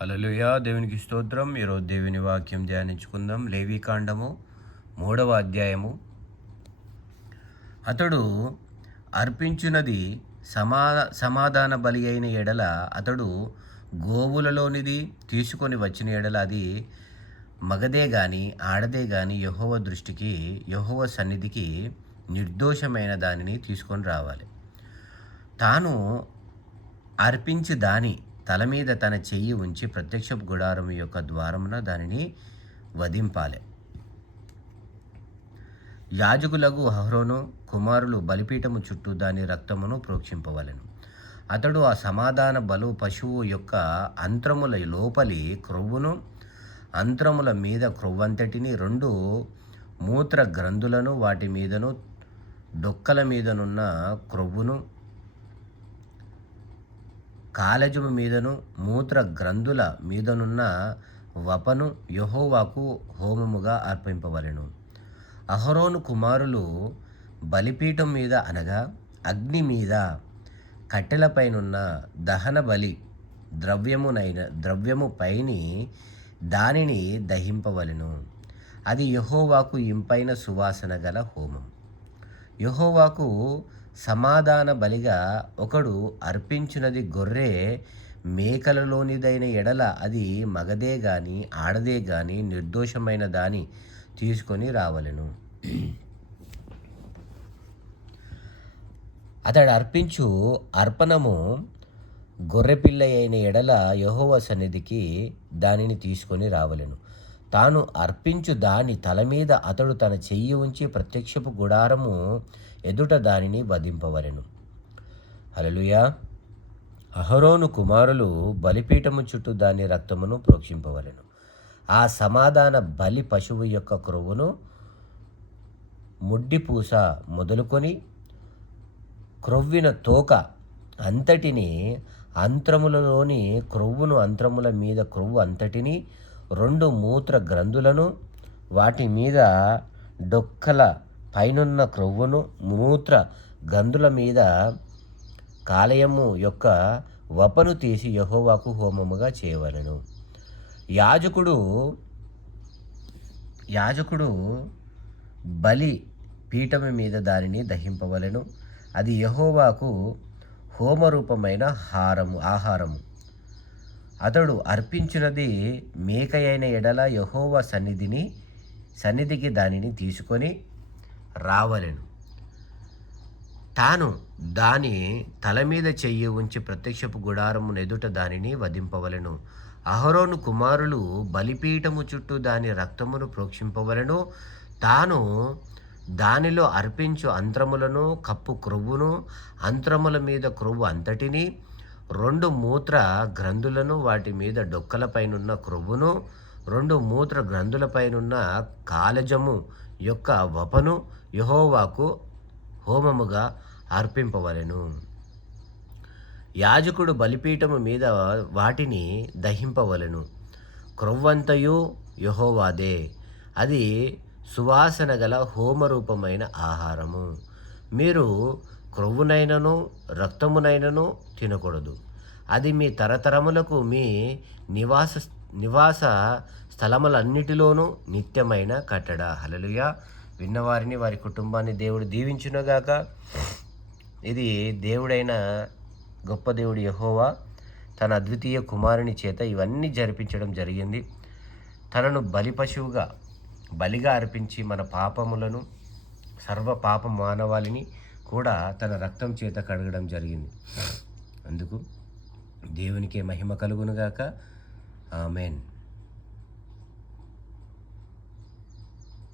హల్లెలూయా. దేవునికి స్తోత్రం. ఈరోజు దేవుని వాక్యం ధ్యానించుకుందాం. లేవీకాండము 3వ అధ్యాయము. అతడు అర్పించున్నది సమాధాన బలి అయిన ఎడల, అతడు గోవులలోనిది తీసుకొని వచ్చిన ఎడల, అది మగదే గాని ఆడదే గాని యెహోవా సన్నిధికి నిర్దోషమైన దానిని తీసుకొని రావాలి. తాను అర్పించి దాని తల మీద తన చెయ్యి ఉంచి ప్రత్యక్షపు గుడారం యొక్క ద్వారమున దానిని వధింపాలి. యాజకులకు అహరోను కుమారులు బలిపీఠము చుట్టూ దాని రక్తమును ప్రోక్షింపవలెను. అతడు ఆ సమాధాన బలు పశువు యొక్క అంత్రముల లోపలి క్రొవ్వును, అంత్రముల మీద క్రొవ్వంతటిని, 2 మూత్ర గ్రంథులను, వాటి మీదను డొక్కల మీదనున్న క్రొవ్వును, కాలజము మీదను మూత్ర గ్రంథుల మీదనున్న వపను యెహోవాకు హోమముగా అర్పింపవలెను. అహరోను కుమారులు బలిపీఠం మీద అనగా అగ్ని మీద కట్టెలపైనున్న దహన బలి ద్రవ్యము పైని దానిని దహింపవలెను. అది యెహోవాకు ఇంపైన సువాసన గల హోమం. యెహోవాకు సమాధాన బలిగా ఒకడు అర్పించినది గొర్రె మేకలలోనిదైన ఎడల, అది మగదే గాని ఆడదే గాని నిర్దోషమైన దాని తీసుకొని రావలెను. అతడు అర్పించు అర్పణము గొర్రెపిల్ల అయిన ఎడల యెహోవా సన్నిధికి దానిని తీసుకొని రావలెను. తాను అర్పించు దాని తల మీద అతడు తన చెయ్యి ఉంచి ప్రత్యక్షపు గుడారము ఎదుట దానిని వధింపవలెను. హల్లెలూయా. అహరోను కుమారులు బలిపీఠము చుట్టూ దాని రక్తమును ప్రోక్షింపవలెను. ఆ సమాధాన బలి పశువు యొక్క క్రొవ్వును, ముడ్డిపూస మొదలుకొని క్రొవ్విన తోక అంతటిని, అంత్రములలోని క్రొవ్వును, అంత్రముల మీద క్రొవ్వు అంతటిని, 2 మూత్ర గ్రంథులను, వాటి మీద డొక్కల పైనున్న క్రొవ్వును, మూత్ర గ్రంథుల మీద కాలేయము యొక్క వపను తీసి యెహోవాకు హోమముగా చేయవలెను. యాజకుడు బలి పీఠము మీద దానిని దహింపవలెను. అది యెహోవాకు హోమరూపమైన ఆహారము. అతడు అర్పించినది మేక అయిన ఎడల యెహోవా సన్నిధికి దానిని తీసుకొని రావలెను. తాను దాని తల మీద చెయ్యి ఉంచి ప్రత్యక్షపు గుడారము ఎదుట దానిని వధింపవలెను. అహరోను కుమారులు బలిపీఠము చుట్టూ దాని రక్తమును ప్రోక్షింపవలెను. తాను దానిలో అర్పించు అంత్రములను, కప్పు క్రొవ్వును, అంత్రముల మీద క్రొవ్వు అంతటిని, 2 మూత్ర గ్రంథులను, వాటి మీద డొక్కలపైనున్న క్రొవ్వును, 2 మూత్ర గ్రంథులపైనున్న కాలజము యొక్క వపను యెహోవాకు హోమముగా అర్పింపవలెను. యాజకుడు బలిపీఠము మీద వాటిని దహింపవలెను. క్రొవ్వంతయు యెహోవాదే. అది సువాసన గల హోమరూపమైన ఆహారము. మీరు క్రొవ్వునైనను రక్తమునైనను తినకూడదు. అది మీ తరతరములకు మీ నివాస స్థలములన్నిటిలోనూ నిత్యమైన కట్టడ. హల్లెలూయా. విన్నవారిని, వారి కుటుంబాన్ని దేవుడు దీవించునుగాక. ఇది దేవుడైన గొప్ప దేవుడు యెహోవా తన అద్వితీయ కుమారుని చేత ఇవన్నీ జరిపించడం జరిగింది. తనను బలిగా అర్పించి మన పాపములను, సర్వ పాప మానవాళిని కూడా తన రక్తం చేత కడగడం జరిగింది. అందుకు దేవునికే మహిమ కలుగునుగాక. ఆమేన్.